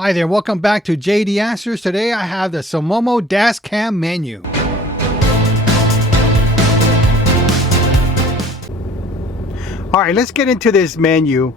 Hi there, welcome back to JD Answers. Today I have the SAMOMO dash cam menu. Alright, let's get into this menu.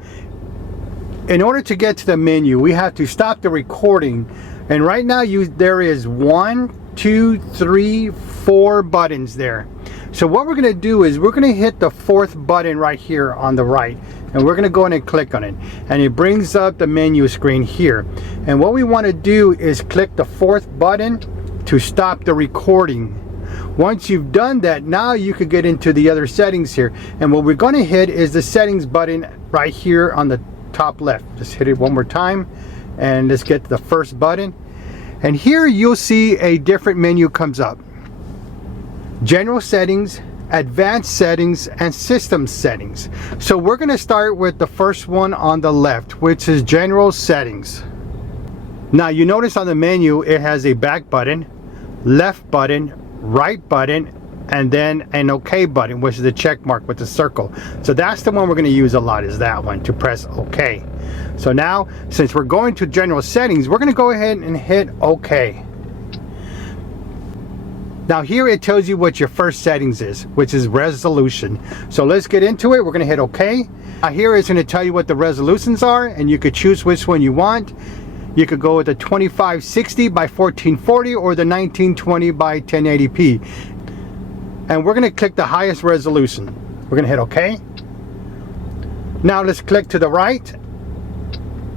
In order to get to the menu, we have to stop the recording. And right now there is 1, 2, 3, 4 buttons there. So what we're going to do is we're going to hit the 4th button right here on the right. And we're going to go in and click on it. And it brings up the menu screen here. And what we want to do is click the 4th button to stop the recording. Once you've done that, now you can get into the other settings here. And what we're going to hit is the settings button right here on the top left. Just hit it one more time. And let's get to the first button. And here you'll see a different menu comes up. General settings, advanced settings, and system settings. So we're going to start with the first one on the left, which is general settings. Now you notice on the menu it has a back button, left button, right button, and then an OK button, which is the check mark with the circle. So that's the one we're going to use a lot, is that one, to press OK. So now, since we're going to general settings, we're going to go ahead and hit OK. Now here it tells you what your first settings is, which is resolution. So let's get into it. We're going to hit OK. Now here it's going to tell you what the resolutions are, and you could choose which one you want. You could go with the 2560 by 1440 or the 1920 by 1080p. And we're going to click the highest resolution. We're going to hit OK. Now let's click to the right,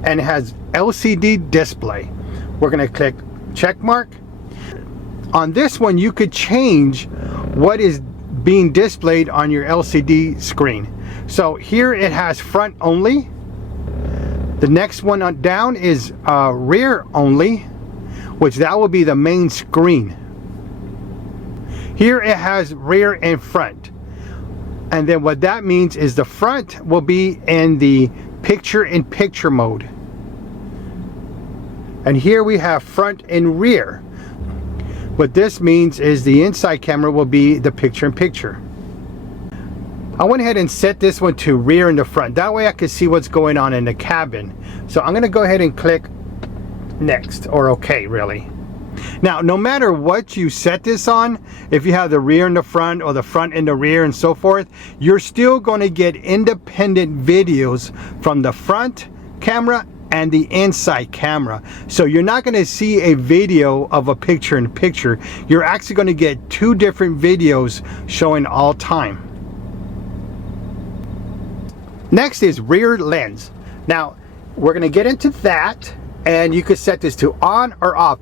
and it has LCD display. We're going to click check mark. On this one, you could change what is being displayed on your LCD screen. So here it has front only. The next one on down is rear only, which that will be the main screen. Here it has rear and front. And then what that means is the front will be in the picture-in-picture mode. And here we have front and rear. What this means is the inside camera will be the picture-in-picture. I went ahead and set this one to rear in the front. That way I can see what's going on in the cabin. So I'm going to go ahead and click next, or OK really. Now, no matter what you set this on, if you have the rear in the front or the front in the rear and so forth, you're still going to get independent videos from the front camera and the inside camera. So you're not going to see a video of a picture-in-picture. You're actually going to get two different videos showing all time. Next is rear lens. Now we're going to get into that, and you can set this to on or off.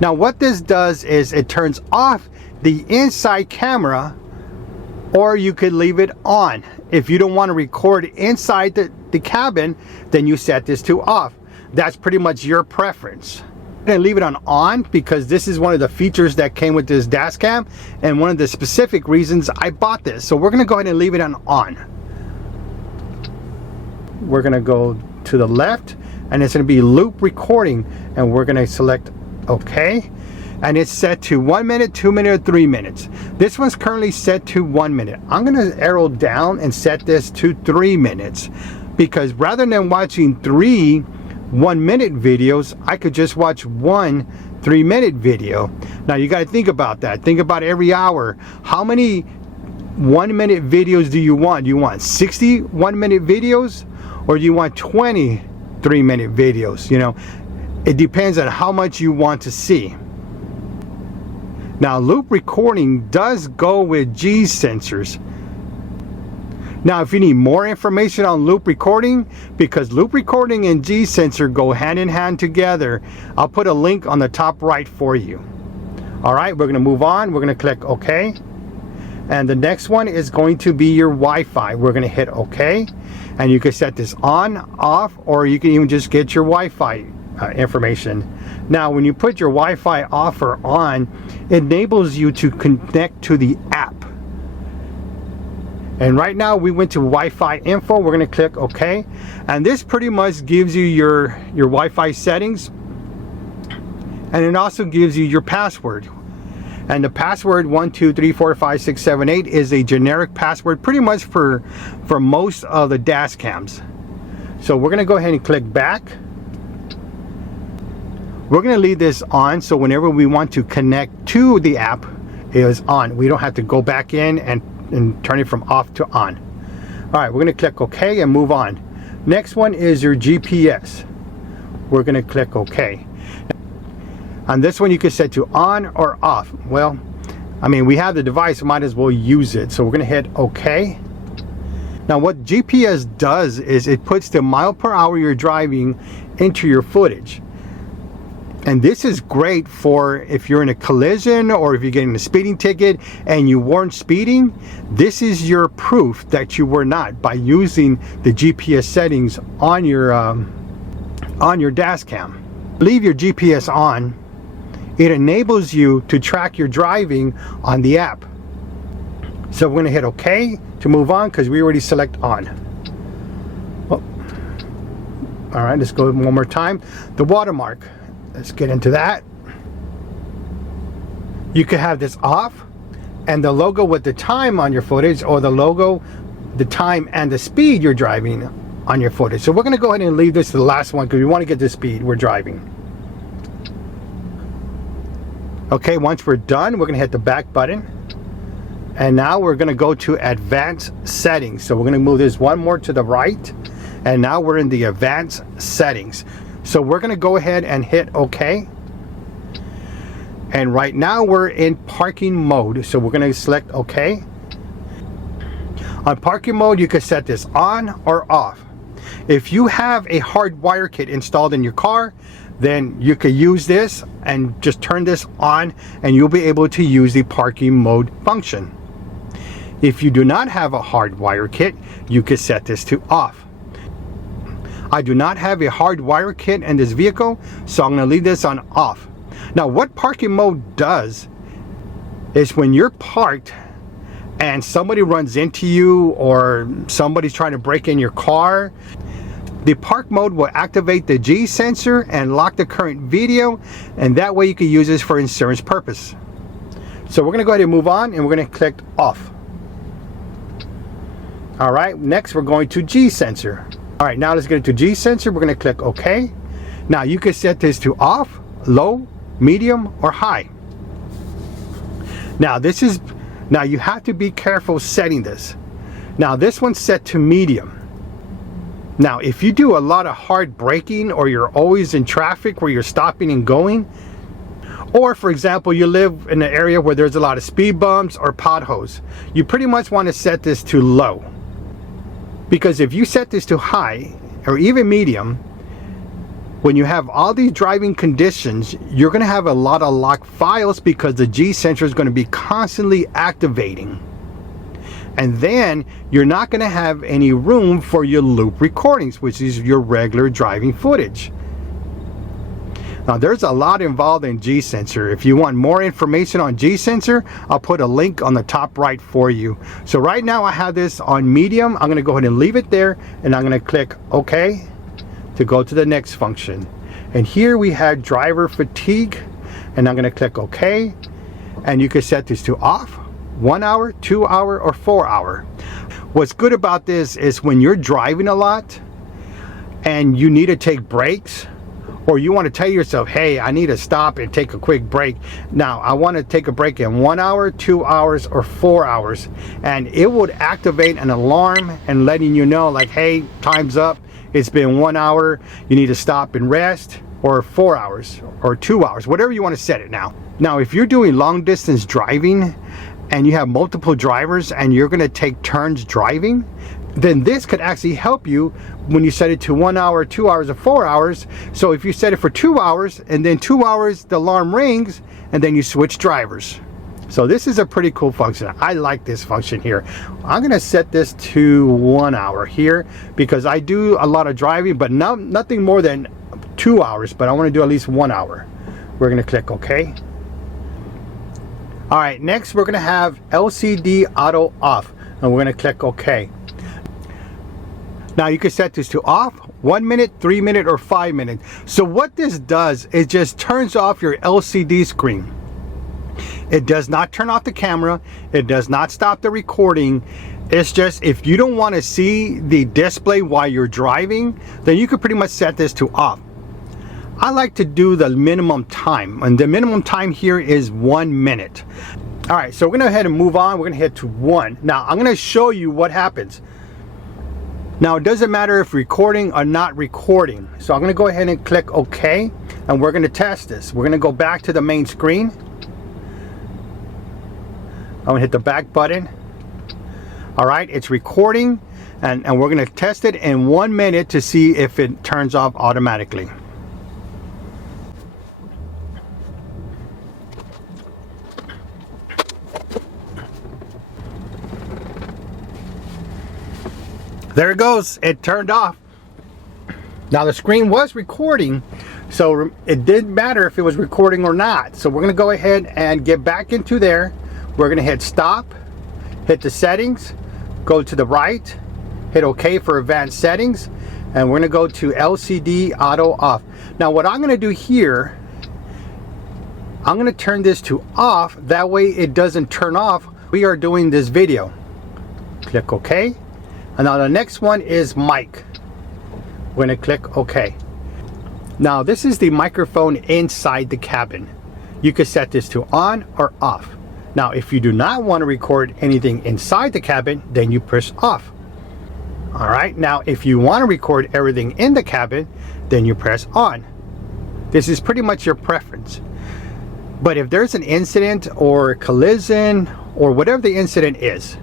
Now what this does is it turns off the inside camera, or you could leave it on. If you don't want to record inside the cabin, then you set this to off. That's pretty much your preference. I'm going to leave it on because this is one of the features that came with this dash cam, and one of the specific reasons I bought this. So we're going to go ahead and leave it on. We're going to go to the left, and it's going to be loop recording, and we're going to select OK. And it's set to 1 minute, 2 minutes, or 3 minutes. This one's currently set to 1 minute. I'm going to arrow down and set this to 3 minutes, because rather than watching 3 1-minute videos, I could just watch one 3-minute video. Now you got to think about that. Think about every hour. How many 1-minute videos do you want? Do you want 60 1-minute videos, or do you want 20 3-minute videos? You know, it depends on how much you want to see. Now loop recording does go with G sensors. Now if you need more information on loop recording, because loop recording and G sensor go hand in hand together, I'll put a link on the top right for you. Alright, we're going to move on. We're going to click OK. And the next one is going to be your Wi-Fi. We're going to hit OK. And you can set this on, off, or you can even just get your Wi-Fi information. Now when you put your Wi-Fi off or on, it enables you to connect to the app. And right now we went to Wi-Fi info. We're going to click OK. And this pretty much gives you your Wi-Fi settings. And it also gives you your password. And the password 1234567 is a generic password pretty much for most of the dash cams. So we're going to go ahead and click back. We're going to leave this on, so whenever we want to connect to the app, it is on. We don't have to go back in and turn it from off to on. All right, we're going to click OK and move on. Next one is your GPS. We're going to click OK. On this one, you can set to on or off. Well, I mean, we have the device, might as well use it. So we're going to hit OK. Now, what GPS does is it puts the mile per hour you're driving into your footage. And this is great for if you're in a collision or if you're getting a speeding ticket and you weren't speeding. This is your proof that you were not, by using the GPS settings on your dash cam. Leave your GPS on. It enables you to track your driving on the app. So we're going to hit OK to move on because we already select on. Oh. All right, let's go one more time. The watermark. Let's get into that. You could have this off and the logo with the time on your footage, or the logo, the time and the speed you're driving on your footage. So we're going to go ahead and leave this to the last one because we want to get the speed we're driving. Okay, once we're done, we're going to hit the back button. And now we're going to go to advanced settings. So we're going to move this one more to the right. And now we're in the advanced settings. So we're going to go ahead and hit OK. And right now we're in parking mode. So we're going to select OK. On parking mode, you can set this on or off. If you have a hardwire kit installed in your car, then you could use this and just turn this on and you'll be able to use the parking mode function. If you do not have a hardwire kit, you could set this to off. I do not have a hardwire kit in this vehicle, so I'm going to leave this on off. Now, what parking mode does is when you're parked and somebody runs into you or somebody's trying to break in your car, the park mode will activate the G sensor and lock the current video, and that way you can use this for insurance purpose. So we're going to go ahead and move on, and we're going to click off. All right, next we're going to G sensor. All right, now let's get into G sensor. We're going to click OK. Now you can set this to off, low, medium, or high. Now you have to be careful setting this. Now this one's set to medium. Now, if you do a lot of hard braking, or you're always in traffic where you're stopping and going, or for example, you live in an area where there's a lot of speed bumps or potholes, you pretty much want to set this to low. Because if you set this to high or even medium, when you have all these driving conditions, you're going to have a lot of locked files because the G sensor is going to be constantly activating. And then you're not going to have any room for your loop recordings, which is your regular driving footage. Now, there's a lot involved in G sensor. If you want more information on G sensor, I'll put a link on the top right for you. So right now I have this on medium. I'm going to go ahead and leave it there, and I'm going to click OK to go to the next function. And here we have driver fatigue, and I'm going to click OK. And you can set this to off, 1 hour, 2 hour, or 4 hour. What's good about this is when you're driving a lot and you need to take breaks, or you want to tell yourself, hey, I need to stop and take a quick break. Now, I want to take a break in 1 hour, 2 hours, or 4 hours. And it would activate an alarm and letting you know, like, hey, time's up. It's been 1 hour. You need to stop and rest, or 4 hours, or 2 hours, whatever you want to set it now. Now, if you're doing long distance driving and you have multiple drivers and you're going to take turns driving, then this could actually help you when you set it to 1 hour, 2 hours, or 4 hours. So if you set it for 2 hours and then 2 hours the alarm rings and then you switch drivers. So this is a pretty cool function. I like this function here. I'm going to set this to 1 hour here because I do a lot of driving, but nothing more than 2 hours, but I want to do at least 1 hour. We're going to click OK. All right, next we're going to have LCD auto off, and we're going to click OK. Now you can set this to off, 1 minute, 3 minute, or 5 minutes. So what this does is just turns off your LCD screen. It does not turn off the camera. It does not stop the recording. It's just, if you don't want to see the display while you're driving, then you could pretty much set this to off. I like to do the minimum time, and the minimum time here is 1 minute. All right, so we're gonna go ahead and move on. We're gonna hit to 1. Now I'm gonna show you what happens. Now it doesn't matter if recording or not recording. So I'm gonna go ahead and click OK, and we're gonna test this. We're gonna go back to the main screen. I'm gonna hit the back button. All right, it's recording, and we're gonna test it in 1 minute to see if it turns off automatically. There it goes, it turned off. Now the screen was recording, so it didn't matter if it was recording or not. So we're gonna go ahead and get back into there. We're gonna hit stop, hit the settings, go to the right, hit OK for advanced settings, and we're gonna go to LCD auto off. Now what I'm gonna do here, I'm gonna turn this to off, that way it doesn't turn off. We are doing this video. Click OK. And now the next one is mic. We're gonna click OK. Now this is the microphone inside the cabin. You can set this to on or off. Now if you do not want to record anything inside the cabin, then you press off. All right, now if you want to record everything in the cabin, then you press on. This is pretty much your preference. But if there's an incident or a collision or whatever the incident is,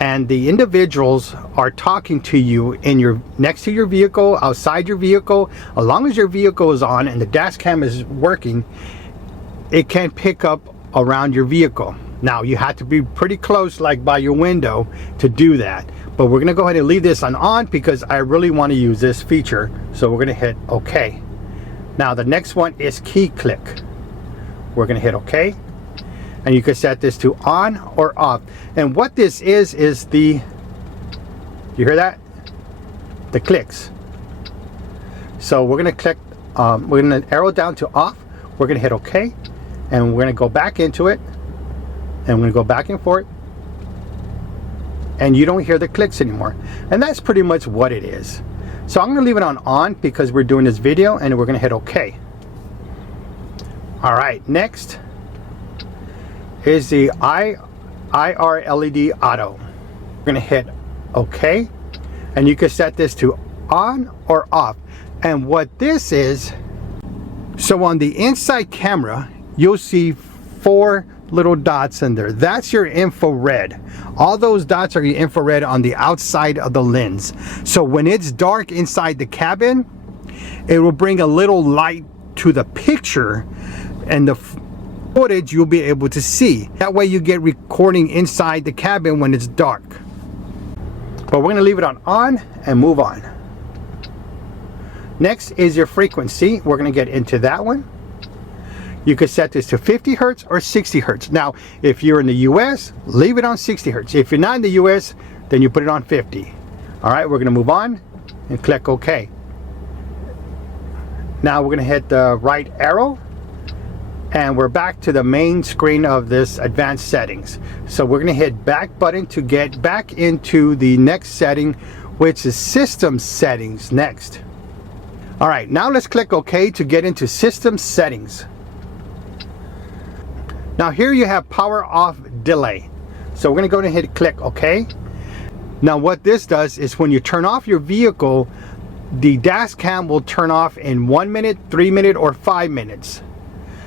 and the individuals are talking to you in your next to your vehicle, outside your vehicle, as long as your vehicle is on and the dash cam is working, it can pick up around your vehicle. Now you have to be pretty close, like by your window, to do that. But we're gonna go ahead and leave this on because I really want to use this feature. So we're gonna hit OK. Now the next one is key click. We're gonna hit OK. And you can set this to on or off. And what this is the, you hear that? The clicks. So we're gonna click, we're gonna arrow down to off. We're gonna hit OK. And we're gonna go back into it. And we're gonna go back and forth. And you don't hear the clicks anymore. And that's pretty much what it is. So I'm gonna leave it on because we're doing this video, and we're gonna hit OK. All right, next is the IR LED auto. We're gonna hit OK, and you can set this to on or off. And what this is, so on the inside camera, you'll see 4 little dots in there. That's your infrared. All those dots are your infrared on the outside of the lens. So when it's dark inside the cabin, it will bring a little light to the picture, and the footage you'll be able to see. That way you get recording inside the cabin when it's dark. But we're going to leave it on and move on. Next is your frequency. We're going to get into that one. You can set this to 50 Hertz or 60 Hertz. Now, if you're in the US, leave it on 60 Hertz. If you're not in the US, then you put it on 50. All right, we're going to move on and click OK. Now we're going to hit the right arrow, and we're back to the main screen of this advanced settings. So we're going to hit back button to get back into the next setting, which is system settings next. All right, now let's click OK to get into system settings. Now here you have power off delay. So we're going to go ahead and hit click OK. Now what this does is when you turn off your vehicle, the dash cam will turn off in 1 minute, 3 minutes, or 5 minutes.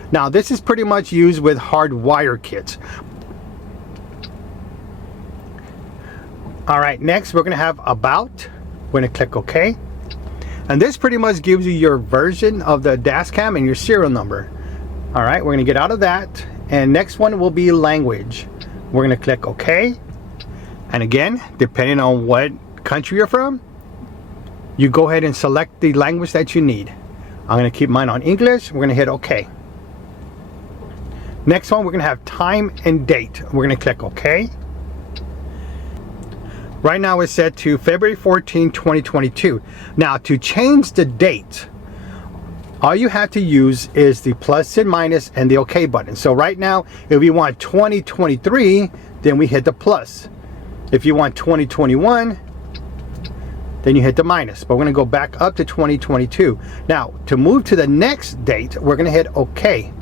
Now this is pretty much used with hardwire kits. All right, next we're gonna have about. We're gonna click OK. And this pretty much gives you your version of the dash cam and your serial number. All right, we're gonna get out of that. And next one will be language. We're gonna click OK. And again, depending on what country you're from, you go ahead and select the language that you need. I'm gonna keep mine on English. We're gonna hit OK. Next one, we're gonna have time and date. We're gonna click OK. Right now it's set to February 14, 2022. Now to change the date, all you have to use is the plus and minus and the OK button. So right now, if you want 2023, then we hit the plus. If you want 2021, then you hit the minus. But we're going to go back up to 2022. Now, to move to the next date, we're going to hit OK.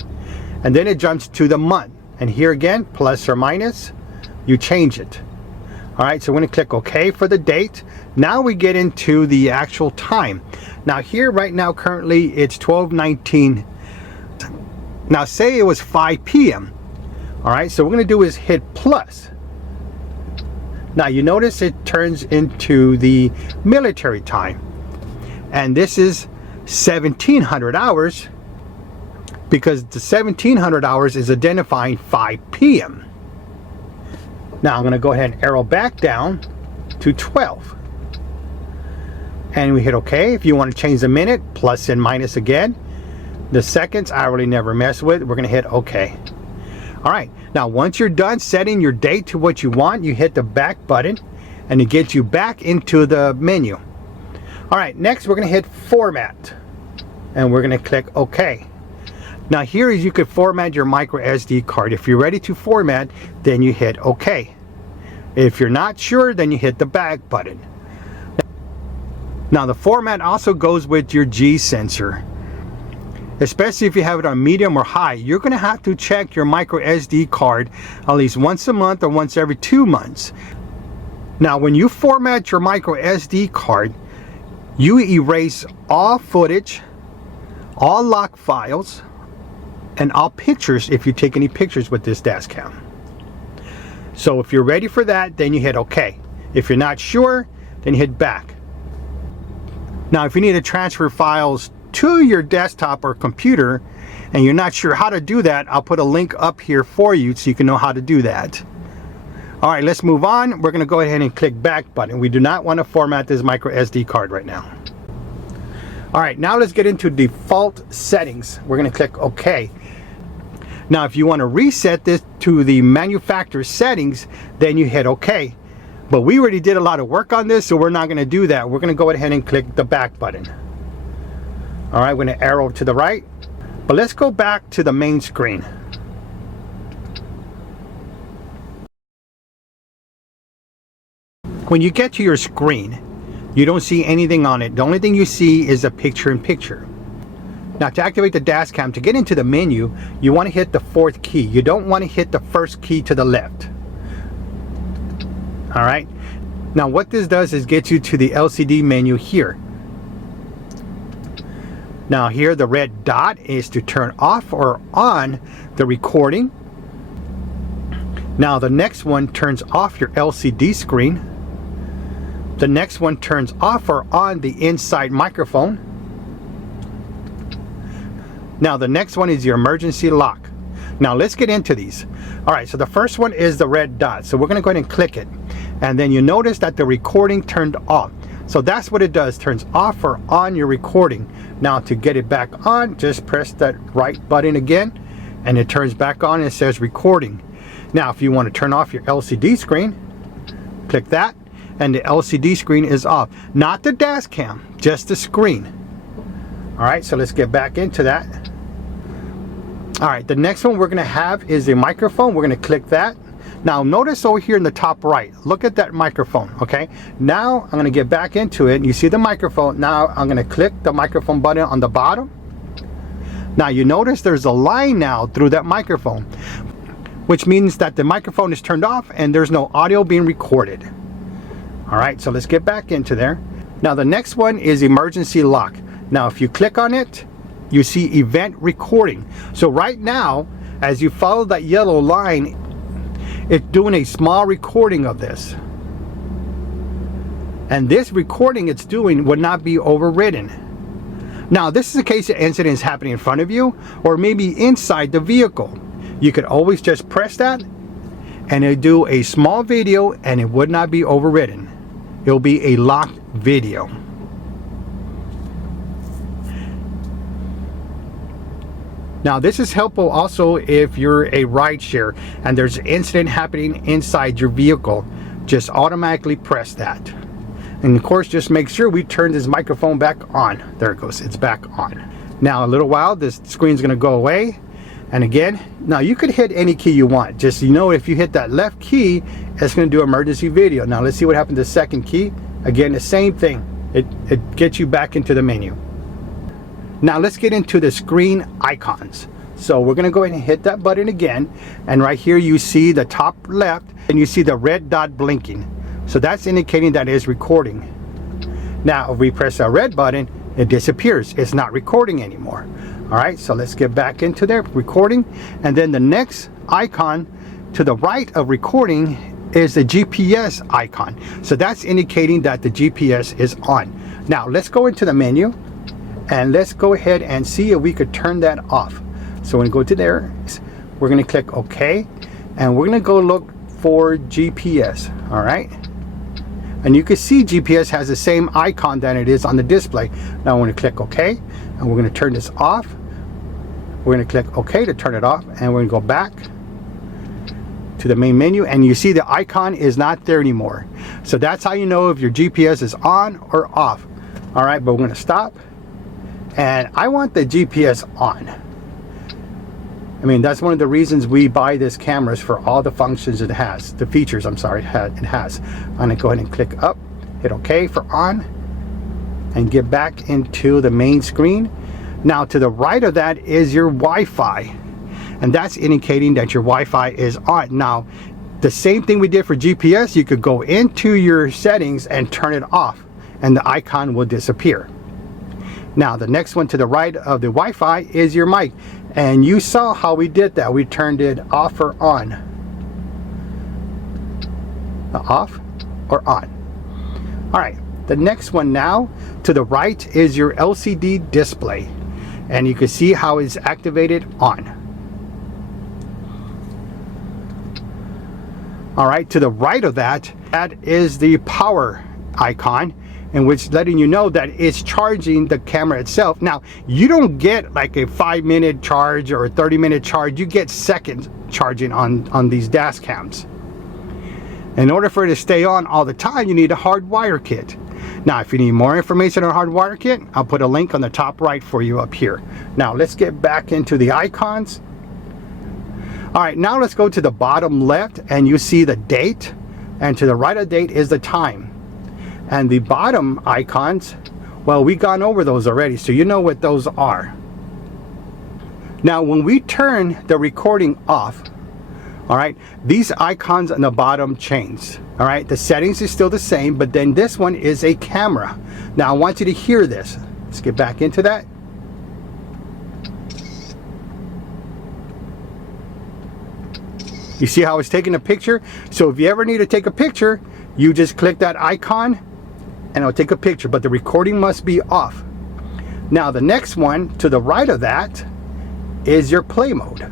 And then it jumps to the month. And here again, plus or minus, you change it. All right, so we're going to click OK for the date. Now we get into the actual time. Now here right now, currently, it's 12:19. Now say it was 5 p.m. All right, so what we're going to do is hit plus. Now you notice it turns into the military time. And this is 1700 hours because the 1700 hours is identifying 5 p.m. Now I'm going to go ahead and arrow back down to 12. And we hit OK. If you want to change the minute, plus and minus again. The seconds, I really never mess with. We're going to hit OK. All right, now once you're done setting your date to what you want, you hit the back button and it gets you back into the menu. All right, next we're going to hit format and we're going to click OK. Now here is you could format your micro SD card. If you're ready to format, then you hit OK. If you're not sure, then you hit the back button. Now the format also goes with your G sensor. Especially if you have it on medium or high, you're going to have to check your micro SD card at least once a month or once every 2 months. Now when you format your micro SD card, you erase all footage, all lock files, and all pictures if you take any pictures with this dash cam. So if you're ready for that, then you hit OK. If you're not sure, then you hit back. Now if you need to transfer files to your desktop or computer and you're not sure how to do that, I'll put a link up here for you so you can know how to do that. All right, let's move on. We're going to go ahead and click back button. We do not want to format this micro SD card right now. All right, now let's get into default settings. We're going to click OK. Now if you want to reset this to the manufacturer settings, then you hit OK. But we already did a lot of work on this, so we're not going to do that. We're going to go ahead and click the back button. All right, we're going to arrow to the right, but let's go back to the main screen. When you get to your screen, you don't see anything on it. The only thing you see is a picture-in-picture. Now to activate the dash cam, to get into the menu, you want to hit the 4th key. You don't want to hit the first key to the left. All right, now what this does is get you to the LCD menu here. Now here the red dot is to turn off or on the recording. Now the next one turns off your LCD screen. The next one turns off or on the inside microphone. Now the next one is your emergency lock. Now let's get into these. All right, so the first one is the red dot. So we're going to go ahead and click it. And then you notice that the recording turned off. So that's what it does, turns off or on your recording. Now to get it back on, just press that right button again and it turns back on and it says recording. Now if you want to turn off your LCD screen, click that and the LCD screen is off. Not the dash cam, just the screen. All right, so let's get back into that. All right, the next one we're going to have is a microphone. We're going to click that. Now notice over here in the top right, look at that microphone, okay? Now I'm going to get back into it. You see the microphone. Now I'm going to click the microphone button on the bottom. Now you notice there's a line now through that microphone, which means that the microphone is turned off and there's no audio being recorded. All right, so let's get back into there. Now the next one is emergency lock. Now if you click on it, you see event recording. So right now, as you follow that yellow line, it's doing a small recording of this. And this recording it's doing would not be overridden. Now this is a case of incidents happening in front of you or maybe inside the vehicle. You could always just press that and it'll do a small video and it would not be overridden. It'll be a locked video. Now this is helpful also if you're a rideshare and there's an incident happening inside your vehicle. Just automatically press that. And of course just make sure we turn this microphone back on. There it goes, it's back on. Now a little while this screen's gonna go away. And again, now you could hit any key you want. Just if you hit that left key, it's gonna do emergency video. Now let's see what happened to the second key. Again, the same thing. it gets you back into the menu. Now let's get into the screen icons. So we're going to go ahead and hit that button again, and right here you see the top left and you see the red dot blinking. So that's indicating that it's recording. Now if we press a red button, it disappears. It's not recording anymore. Alright, so let's get back into there, recording. And then the next icon to the right of recording is the GPS icon. So that's indicating that the GPS is on. Now let's go into the menu and let's go ahead and see if we could turn that off. So when we go to there, we're going to click OK, and we're going to go look for GPS. Alright, and you can see GPS has the same icon that it is on the display. Now we're going to click OK, and we're going to turn this off. We're going to click OK to turn it off, and we're going to go back to the main menu, and you see the icon is not there anymore. So that's how you know if your GPS is on or off. Alright, but we're going to stop, and I want the GPS on. I mean, that's one of the reasons we buy this camera, is for all the functions it has, the features, I'm sorry, it has. I'm going to go ahead and click up, hit OK for on, and get back into the main screen. Now to the right of that is your Wi-Fi, and that's indicating that your Wi-Fi is on. Now the same thing we did for GPS, you could go into your settings and turn it off, and the icon will disappear. Now the next one to the right of the Wi-Fi is your mic, and you saw how we did that. We turned it off or on. Off or on. Alright, the next one now to the right is your LCD display, and you can see how it's activated on. Alright, to the right of that is the power icon, in which letting you know that it's charging the camera itself. Now you don't get like a 5-minute charge or a 30-minute charge, you get seconds charging on these dash cams. In order for it to stay on all the time, you need a hardwire kit. Now if you need more information on hardwire kit, I'll put a link on the top right for you up here. Now let's get back into the icons. Alright, now let's go to the bottom left, and you see the date, and to the right of date is the time. And the bottom icons, well, we've gone over those already, so you know what those are. Now when we turn the recording off, alright, these icons on the bottom change. Alright, the settings is still the same, but then this one is a camera. Now I want you to hear this. Let's get back into that. You see how it's taking a picture? So if you ever need to take a picture, you just click that icon and it'll take a picture, but the recording must be off. Now the next one to the right of that is your play mode.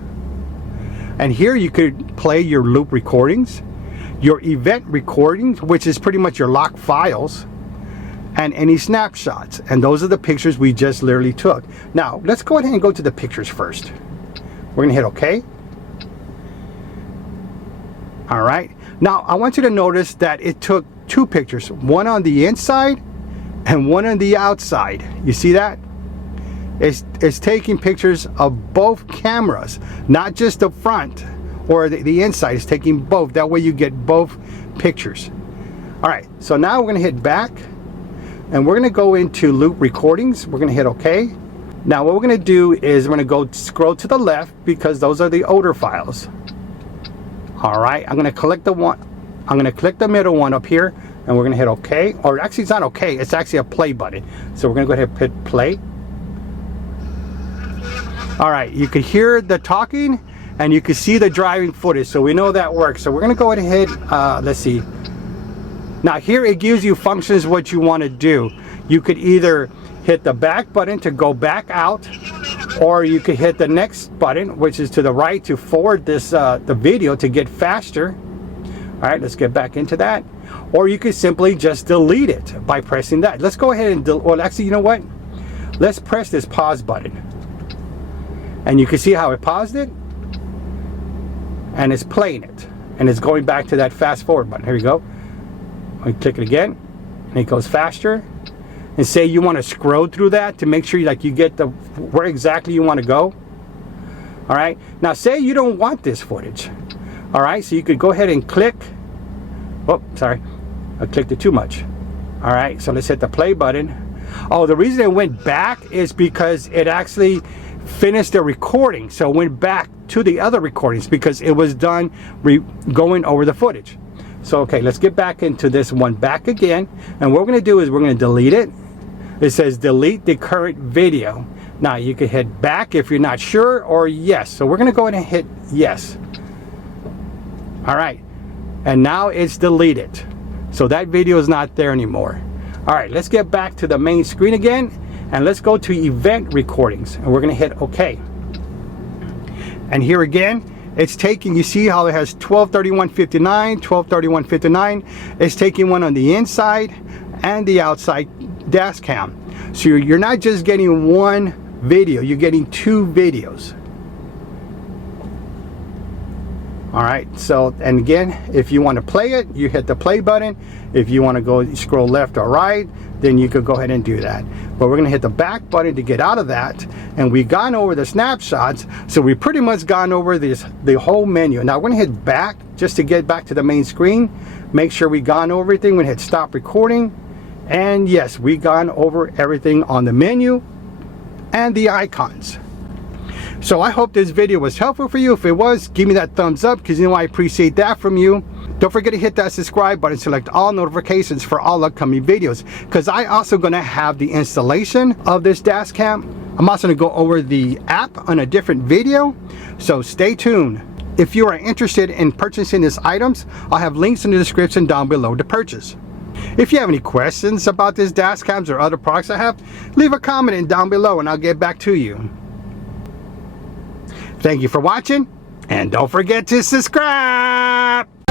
And here you could play your loop recordings, your event recordings, which is pretty much your lock files, and any snapshots. And those are the pictures we just literally took. Now let's go ahead and go to the pictures first. We're gonna hit OK. Alright, now I want you to notice that it took 2 pictures, one on the inside and one on the outside. You see that? It's taking pictures of both cameras, not just the front or the inside. It's taking both. That way you get both pictures. Alright, so now we're going to hit back, and we're going to go into loop recordings. We're going to hit OK. Now what we're going to do is we're going to go scroll to the left, because those are the older files. Alright, I'm going to click the one. I'm going to click the middle one up here, and we're going to hit OK. Or actually it's not OK, it's actually a play button. So we're going to go ahead and hit play. Alright, you can hear the talking and you can see the driving footage, so we know that works. So we're going to go ahead and hit, let's see. Now here it gives you functions what you want to do. You could either hit the back button to go back out, or you could hit the next button, which is to the right, to forward this the video to get faster. Alright, let's get back into that. Or you could simply just delete it by pressing that. Let's go ahead and well, actually, you know what? Let's press this pause button. And you can see how it paused it, and it's playing it, and it's going back to that fast forward button. Here we go. We click it again, and it goes faster. And say you want to scroll through that to make sure you get the where exactly you want to go. All right. Now say you don't want this footage. All right. So you could go ahead and click. Oh, sorry, I clicked it too much. All right, so let's hit the play button. Oh, the reason it went back is because it actually finished the recording. So it went back to the other recordings because it was done going over the footage. So, okay, let's get back into this one back again. And what we're going to do is we're going to delete it. It says delete the current video. Now, you can hit back if you're not sure, or yes. So we're going to go ahead and hit yes. All right. And now it's deleted. So that video is not there anymore. All right, let's get back to the main screen again, and let's go to event recordings, and we're going to hit OK. And here again, it's taking, you see how it has 12:31:59, 12:31:59. It's taking one on the inside and the outside dash cam. So you're not just getting one video, you're getting two videos. All right, so, and again, if you want to play it, you hit the play button. If you want to go scroll left or right, then you could go ahead and do that. But we're going to hit the back button to get out of that. And we've gone over the snapshots, so we pretty much gone over the whole menu. Now we're going to hit back just to get back to the main screen. Make sure we've gone over everything. We're going to hit stop recording. And yes, we've gone over everything on the menu and the icons. So I hope this video was helpful for you. If it was, give me that thumbs up, because you know I appreciate that from you. Don't forget to hit that subscribe button, select all notifications for all upcoming videos, because I also going to have the installation of this dash cam. I'm also going to go over the app on a different video, so stay tuned. If you are interested in purchasing these items, I'll have links in the description down below to purchase. If you have any questions about this dash cams or other products I have, leave a comment down below and I'll get back to you. Thank you for watching, and don't forget to subscribe!